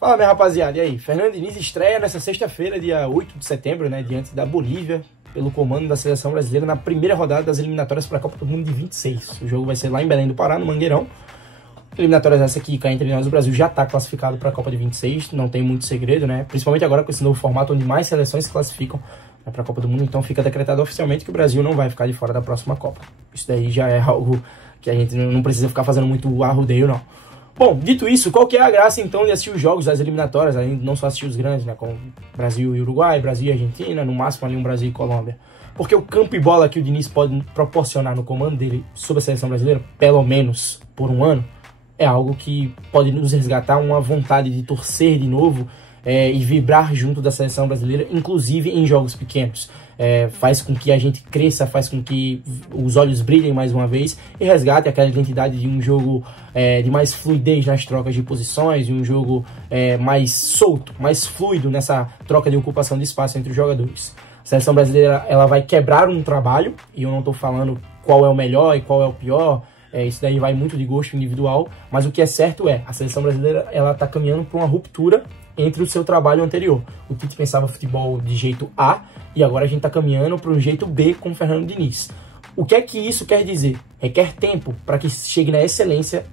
Fala, minha rapaziada, e aí? Fernando Diniz estreia nessa sexta-feira, dia 8 de setembro, né, diante da Bolívia, pelo comando da seleção brasileira na primeira rodada das eliminatórias para a Copa do Mundo de 26. O jogo vai ser lá em Belém do Pará, no Mangueirão. Eliminatórias essa aqui, cá entre nós, o Brasil já está classificado para a Copa de 26, não tem muito segredo, né? Principalmente agora com esse novo formato, onde mais seleções se classificam para a Copa do Mundo, então fica decretado oficialmente que o Brasil não vai ficar de fora da próxima Copa. Isso daí já é algo que a gente não precisa ficar fazendo muito arrudeio, não. Bom, dito isso, qual que é a graça então de assistir os jogos das eliminatórias, além de não só assistir os grandes, né, como Brasil e Uruguai, Brasil e Argentina, no máximo ali um Brasil e Colômbia? Porque o campo e bola que o Diniz pode proporcionar no comando dele sobre a seleção brasileira, pelo menos por um ano, é algo que pode nos resgatar uma vontade de torcer de novo e vibrar junto da seleção brasileira, inclusive em jogos pequenos. Faz com que a gente cresça, faz com que os olhos brilhem mais uma vez e resgate aquela identidade de um jogo de mais fluidez nas trocas de posições, de um jogo mais solto, mais fluido nessa troca de ocupação de espaço entre os jogadores. A seleção brasileira ela vai quebrar um trabalho, e eu não estou falando qual é o melhor e qual é o pior, isso daí vai muito de gosto individual, mas o que é certo a seleção brasileira ela está caminhando para uma ruptura entre o seu trabalho anterior. O Tite pensava futebol de jeito A e agora a gente está caminhando para um jeito B com o Fernando Diniz. O que é que isso quer dizer? Requer tempo para que chegue na excelência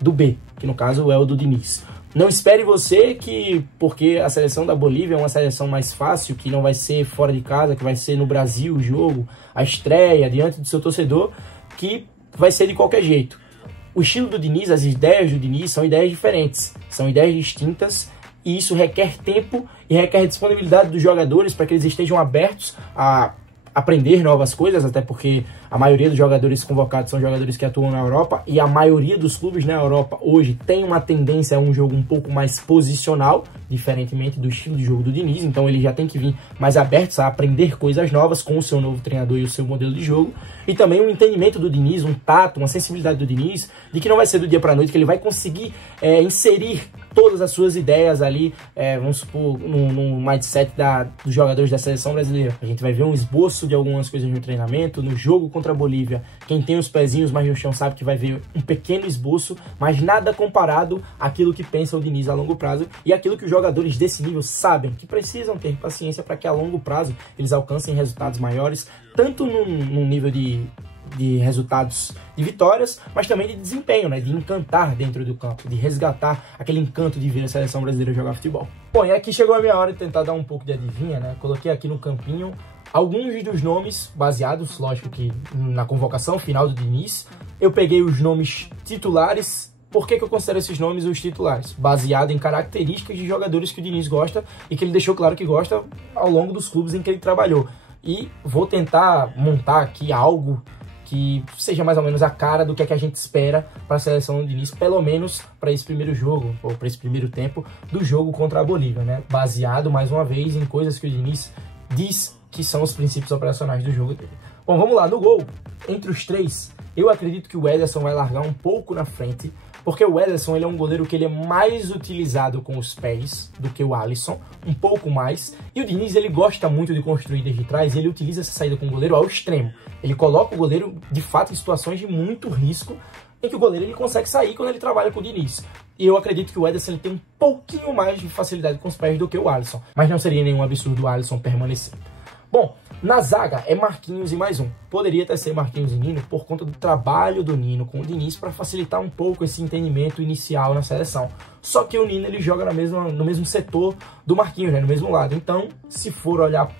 do B, que no caso é o do Diniz. Não espere você que, porque a seleção da Bolívia é uma seleção mais fácil, que não vai ser fora de casa, que vai ser no Brasil o jogo, a estreia, diante do seu torcedor, que vai ser de qualquer jeito. O estilo do Diniz, as ideias do Diniz são ideias diferentes, são ideias distintas, e isso requer tempo e requer disponibilidade dos jogadores para que eles estejam abertos a aprender novas coisas, até porque a maioria dos jogadores convocados são jogadores que atuam na Europa, e a maioria dos clubes na Europa hoje tem uma tendência a um jogo um pouco mais posicional, diferentemente do estilo de jogo do Diniz, então ele já tem que vir mais abertos a aprender coisas novas com o seu novo treinador e o seu modelo de jogo, e também um entendimento do Diniz, um tato, uma sensibilidade do Diniz, de que não vai ser do dia para a noite que ele vai conseguir inserir todas as suas ideias ali, vamos supor, no mindset dos jogadores da seleção brasileira. A gente vai ver um esboço de algumas coisas no treinamento, no jogo contra a Bolívia. Quem tem os pezinhos mais no chão sabe que vai ver um pequeno esboço, mas nada comparado àquilo que pensa o Diniz a longo prazo e aquilo que os jogadores desse nível sabem, que precisam ter paciência para que a longo prazo eles alcancem resultados maiores, tanto num nível de resultados de vitórias, mas também de desempenho, né? De encantar dentro do campo, de resgatar aquele encanto de ver a seleção brasileira jogar futebol. Bom, e aqui chegou a minha hora de tentar dar um pouco de adivinha, né? Coloquei aqui no campinho alguns dos nomes baseados, lógico que na convocação final do Diniz. Eu peguei os nomes titulares. Por que eu considero esses nomes os titulares? Baseado em características de jogadores que o Diniz gosta e que ele deixou claro que gosta ao longo dos clubes em que ele trabalhou. E vou tentar montar aqui algo que seja mais ou menos a cara do que é que a gente espera para a seleção do Diniz, pelo menos para esse primeiro jogo, ou para esse primeiro tempo do jogo contra a Bolívia, né? Baseado, mais uma vez, em coisas que o Diniz diz que são os princípios operacionais do jogo dele. Bom, vamos lá, no gol, entre os três, eu acredito que o Ederson vai largar um pouco na frente, porque o Ederson ele é um goleiro que ele é mais utilizado com os pés do que o Alisson, um pouco mais, e o Diniz ele gosta muito de construir desde trás, e ele utiliza essa saída com o goleiro ao extremo. Ele coloca o goleiro, de fato, em situações de muito risco, em que o goleiro ele consegue sair quando ele trabalha com o Diniz. E eu acredito que o Ederson ele tem um pouquinho mais de facilidade com os pés do que o Alisson, mas não seria nenhum absurdo o Alisson permanecer. Bom, na zaga é Marquinhos e mais um. Poderia até ser Marquinhos e Nino por conta do trabalho do Nino com o Diniz para facilitar um pouco esse entendimento inicial na seleção. Só que o Nino ele joga no mesmo setor do Marquinhos, né, no mesmo lado. Então, se for olhar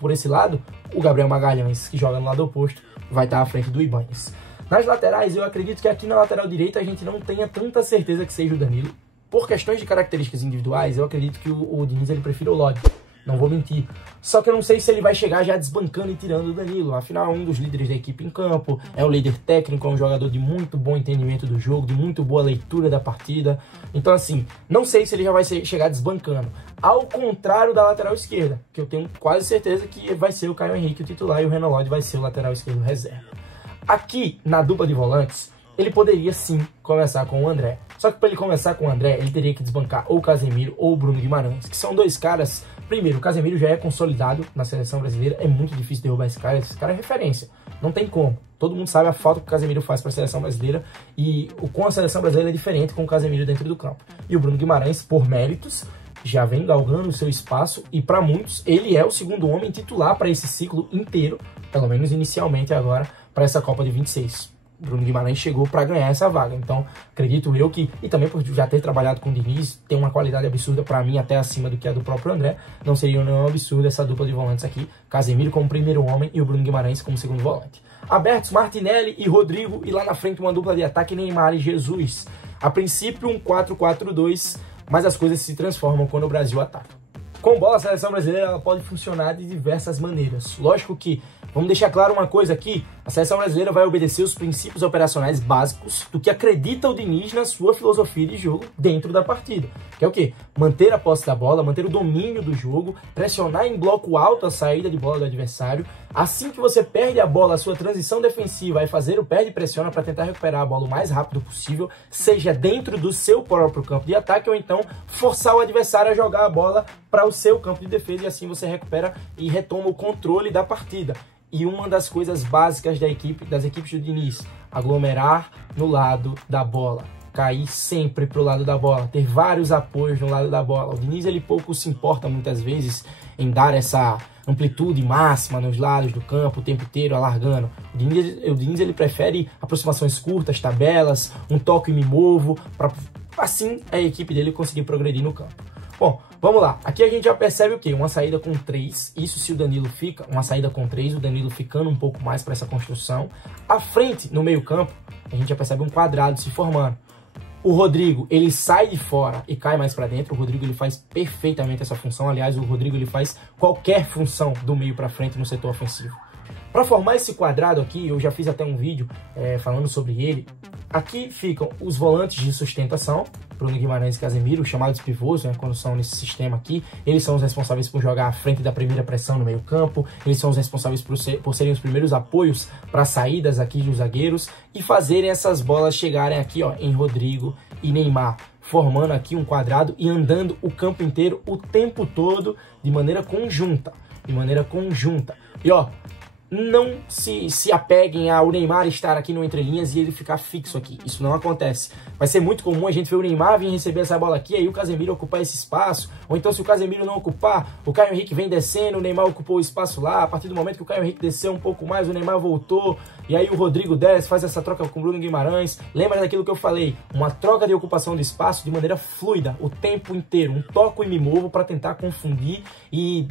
por esse lado, o Gabriel Magalhães, que joga no lado oposto, vai estar à frente do Ibañez. Nas laterais, eu acredito que aqui na lateral direita a gente não tenha tanta certeza que seja o Danilo. Por questões de características individuais, eu acredito que o Diniz ele prefira o Lodi. Não vou mentir. Só que eu não sei se ele vai chegar já desbancando e tirando o Danilo. Afinal, é um dos líderes da equipe em campo, é um líder técnico, é um jogador de muito bom entendimento do jogo, de muito boa leitura da partida. Então, assim, não sei se ele já vai chegar desbancando. Ao contrário da lateral esquerda, que eu tenho quase certeza que vai ser o Caio Henrique o titular e o Renan Lodi vai ser o lateral esquerdo reserva. Aqui, na dupla de volantes, ele poderia sim começar com o André. Só que para ele começar com o André, ele teria que desbancar ou o Casemiro ou o Bruno Guimarães, que são dois caras Primeiro, o Casemiro já é consolidado na seleção brasileira, é muito difícil derrubar esse cara é referência, não tem como. Todo mundo sabe a falta que o Casemiro faz para a seleção brasileira e com a seleção brasileira é diferente com o Casemiro dentro do campo. E o Bruno Guimarães, por méritos, já vem galgando o seu espaço e para muitos ele é o segundo homem titular para esse ciclo inteiro, pelo menos inicialmente agora, para essa Copa de 26. Bruno Guimarães chegou para ganhar essa vaga, então acredito eu que, e também por já ter trabalhado com o Diniz, tem uma qualidade absurda para mim, até acima do que a do próprio André, não seria nenhum absurdo essa dupla de volantes aqui, Casemiro como primeiro homem e o Bruno Guimarães como segundo volante. Abertos, Martinelli e Rodrigo, e lá na frente uma dupla de ataque, Neymar e Jesus. A princípio um 4-4-2, mas as coisas se transformam quando o Brasil ataca. Com bola, a seleção brasileira ela pode funcionar de diversas maneiras. Lógico que, vamos deixar claro uma coisa aqui, a seleção brasileira vai obedecer os princípios operacionais básicos do que acredita o Diniz na sua filosofia de jogo dentro da partida. Que é o quê? Manter a posse da bola, manter o domínio do jogo, pressionar em bloco alto a saída de bola do adversário. Assim que você perde a bola, a sua transição defensiva é fazer o perde e pressiona para tentar recuperar a bola o mais rápido possível, seja dentro do seu próprio campo de ataque ou então forçar o adversário a jogar a bola para o seu campo de defesa e assim você recupera e retoma o controle da partida. E uma das coisas básicas das equipes do Diniz, aglomerar no lado da bola. Cair sempre pro lado da bola, ter vários apoios no lado da bola. O Diniz ele pouco se importa muitas vezes em dar essa amplitude máxima nos lados do campo o tempo inteiro, alargando. O Diniz ele prefere aproximações curtas, tabelas, um toque e me movo, para assim a equipe dele conseguir progredir no campo. Bom, vamos lá. Aqui a gente já percebe o quê? Uma saída com 3. Isso se o Danilo fica. Uma saída com 3. O Danilo ficando um pouco mais para essa construção. À frente, no meio campo, a gente já percebe um quadrado se formando. O Rodrigo, ele sai de fora e cai mais para dentro. O Rodrigo, ele faz perfeitamente essa função. Aliás, o Rodrigo, ele faz qualquer função do meio para frente no setor ofensivo. Para formar esse quadrado aqui, eu já fiz até um vídeo falando sobre ele. Aqui ficam os volantes de sustentação, Bruno Guimarães e Casemiro, chamados pivôs, né, quando são nesse sistema aqui. Eles são os responsáveis por jogar à frente da primeira pressão no meio campo. Eles são os responsáveis por serem os primeiros apoios para saídas aqui dos zagueiros e fazerem essas bolas chegarem aqui ó, em Rodrigo e Neymar, formando aqui um quadrado e andando o campo inteiro o tempo todo de maneira conjunta. E ó, não se apeguem ao Neymar estar aqui no entrelinhas e ele ficar fixo aqui. Isso não acontece. Vai ser muito comum a gente ver o Neymar vir receber essa bola aqui, aí o Casemiro ocupar esse espaço. Ou então se o Casemiro não ocupar, o Caio Henrique vem descendo, o Neymar ocupou o espaço lá. A partir do momento que o Caio Henrique desceu um pouco mais, o Neymar voltou. E aí o Rodrigo desce, faz essa troca com o Bruno Guimarães. Lembra daquilo que eu falei? Uma troca de ocupação de espaço de maneira fluida, o tempo inteiro. Um toco e me movo para tentar confundir e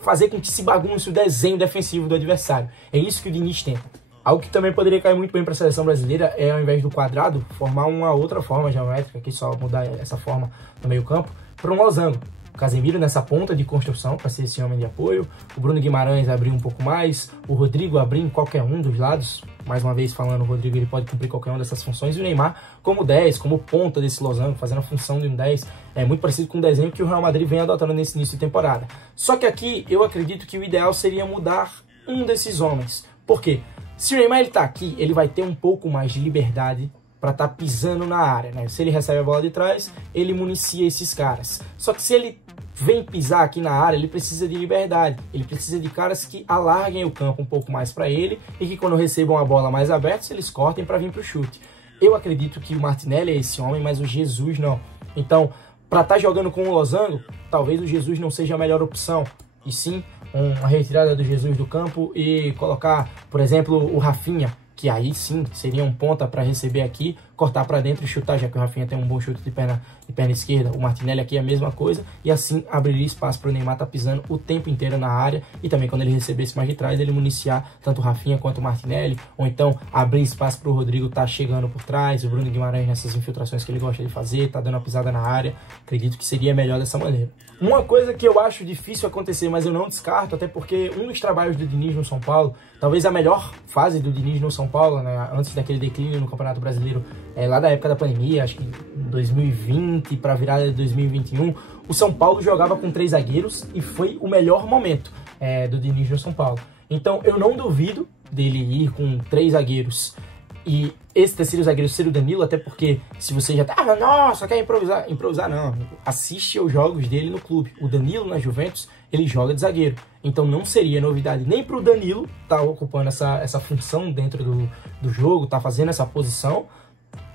fazer com que se bagunce o desenho defensivo do adversário. É isso que o Diniz tenta. Algo que também poderia cair muito bem para a seleção brasileira é, ao invés do quadrado, formar uma outra forma geométrica, aqui só mudar essa forma no meio campo, para um losango. O Casemiro nessa ponta de construção para ser esse homem de apoio, o Bruno Guimarães abrir um pouco mais, o Rodrigo abrir em qualquer um dos lados, mais uma vez falando, o Rodrigo ele pode cumprir qualquer uma dessas funções, e o Neymar como 10, como ponta desse losango, fazendo a função de um 10, é muito parecido com o desenho que o Real Madrid vem adotando nesse início de temporada. Só que aqui eu acredito que o ideal seria mudar um desses homens. Por quê? Se o Neymar está aqui, ele vai ter um pouco mais de liberdade para estar pisando na área, né? Se ele recebe a bola de trás, ele municia esses caras. Só que se ele vem pisar aqui na área, ele precisa de liberdade. Ele precisa de caras que alarguem o campo um pouco mais para ele e que quando recebam a bola mais aberta, eles cortem para vir para o chute. Eu acredito que o Martinelli é esse homem, mas o Jesus não. Então, para estar jogando com o losango, talvez o Jesus não seja a melhor opção. E sim, uma retirada do Jesus do campo e colocar, por exemplo, o Rafinha, que aí sim seria um ponta para receber aqui, cortar para dentro e chutar, já que o Rafinha tem um bom chute de perna esquerda. O Martinelli aqui é a mesma coisa e assim abriria espaço para o Neymar estar pisando o tempo inteiro na área e também quando ele recebesse mais de trás, ele municiar tanto o Rafinha quanto o Martinelli, ou então abrir espaço para o Rodrigo estar chegando por trás, o Bruno Guimarães nessas infiltrações que ele gosta de fazer, tá dando a pisada na área. Acredito que seria melhor dessa maneira. Uma coisa que eu acho difícil acontecer, mas eu não descarto, até porque um dos trabalhos do Diniz no São Paulo, talvez a melhor fase do Diniz no São Paulo, né, antes daquele declínio no Campeonato Brasileiro, lá da época da pandemia, acho que em 2020 para a virada de 2021, o São Paulo jogava com 3 zagueiros e foi o melhor momento do Diniz no São Paulo. Então eu não duvido dele ir com 3 zagueiros E esse terceiro zagueiro ser o Danilo, até porque se você já tá, nossa, quer improvisar? Improvisar não, assiste aos jogos dele no clube. O Danilo na Juventus, ele joga de zagueiro. Então não seria novidade nem pro Danilo tá ocupando essa função dentro do jogo, tá fazendo essa posição,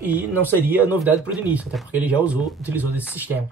e não seria novidade pro Diniz, até porque ele já utilizou desse sistema.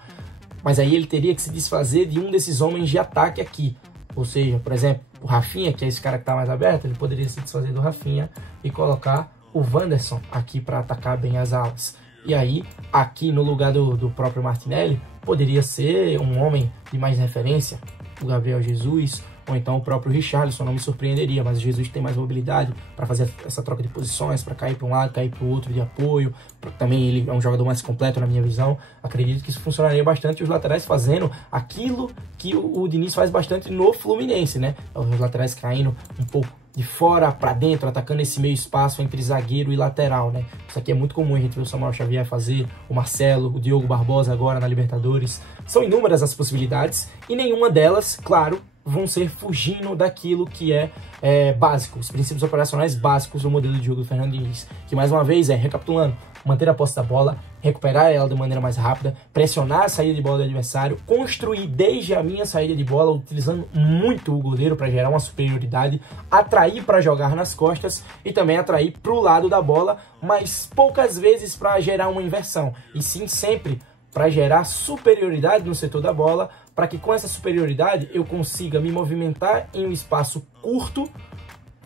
Mas aí ele teria que se desfazer de um desses homens de ataque aqui. Ou seja, por exemplo, o Rafinha, que é esse cara que tá mais aberto, ele poderia se desfazer do Rafinha e colocar o Wanderson aqui para atacar bem as alas. E aí, aqui no lugar do próprio Martinelli, poderia ser um homem de mais referência, o Gabriel Jesus, ou então o próprio Richarlison, não me surpreenderia, mas o Jesus tem mais mobilidade para fazer essa troca de posições, para cair para um lado, cair para o outro de apoio. Também ele é um jogador mais completo na minha visão. Acredito que isso funcionaria bastante, os laterais fazendo aquilo que o Diniz faz bastante no Fluminense, né? Os laterais caindo um pouco de fora para dentro, atacando esse meio espaço entre zagueiro e lateral, né? Isso aqui é muito comum, a gente vê o Samuel Xavier fazer, o Marcelo, o Diogo Barbosa agora na Libertadores. São inúmeras as possibilidades e nenhuma delas, claro, vão ser fugindo daquilo que é básico, os princípios operacionais básicos do modelo de jogo do Fernando Diniz, que mais uma vez recapitulando, manter a posse da bola, recuperar ela de maneira mais rápida, pressionar a saída de bola do adversário, construir desde a minha saída de bola, utilizando muito o goleiro para gerar uma superioridade, atrair para jogar nas costas e também atrair para o lado da bola, mas poucas vezes para gerar uma inversão, e sim sempre para gerar superioridade no setor da bola, para que com essa superioridade eu consiga me movimentar em um espaço curto,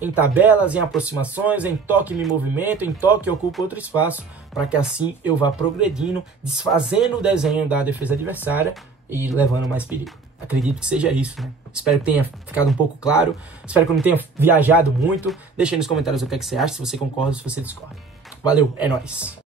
em tabelas, em aproximações, em toque me movimento, em toque ocupo outro espaço, para que assim eu vá progredindo, desfazendo o desenho da defesa adversária e levando mais perigo. Acredito que seja isso, né? Espero que tenha ficado um pouco claro, espero que eu não tenha viajado muito. Deixa aí nos comentários o que é que você acha, se você concorda, se você discorda. Valeu, é nóis!